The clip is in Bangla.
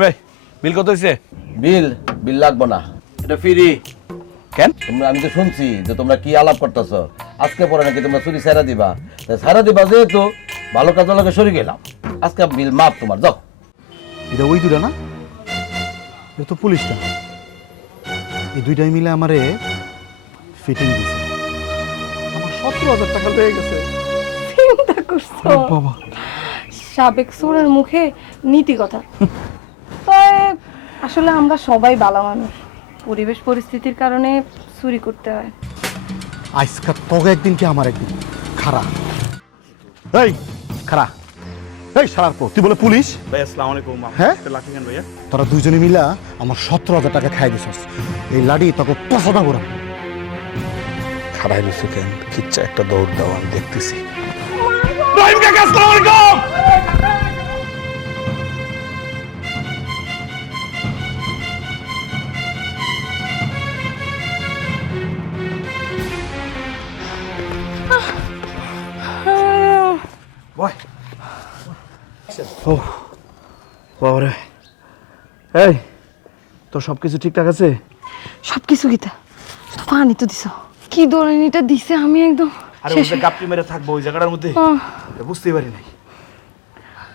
ভাই বিল কত হয়েছে? বিল বিল লাগবো না, এটা ফ্রি। কেন? তোমরা আমি তো শুনছি যে তোমরা কি আলাপ করতেছ, আজকে পরে নাকি তোমরা চুরি ছাড়া দিবা। ছাড়া দিবা যেহেতু ভালো কাজের লোকে সরে গেলাম, আজকে বিল মাপ তোমার, যাও। এটা ওই দুটা না? এটা তো পুলিশটা। এই দুইটাই মিলে আমারে ফিটিং দিছে। আমার 17,000 টাকা পেয়ে গেছে। চিন্তা করছো? বাবা, সাবেক চোরের মুখে নীতি কথা। তবে আসলে আমরা সবাই ভালো মানুষ, পরিবেশ পরিস্থিতির কারণে চুরি করতে হয়। আজকা তোকে একদিন কি আমার একদিন খারা। এই খারা, এই সারার পর তুই বলে পুলিশ? ভাই আসসালামু আলাইকুম। হ্যাঁ? লাঠি কেন ভাইয়া? তোরা দুইজনে মিলা আমার 17,000 টাকা খাই দিছস। এই লাড়ি তোকে পছন্দ করা খারাই রয়েছে কেন? কিচ্ছা একটা দৌড় দাও, আমি দেখতেছি। রহিম কাকা আসসালামু আলাইকুম। বয়। ও বাবারে। এই তো সবকিছু ঠিকঠাক আছে? সবকিছু গীতা পানি তো দিছ, কি ধরনের এটা দিছে আমি একদম আরে শেষ। ওই গাপটি মেরে থাকবো ওই জায়গাটার মধ্যে, বুঝতেই পারি নাই।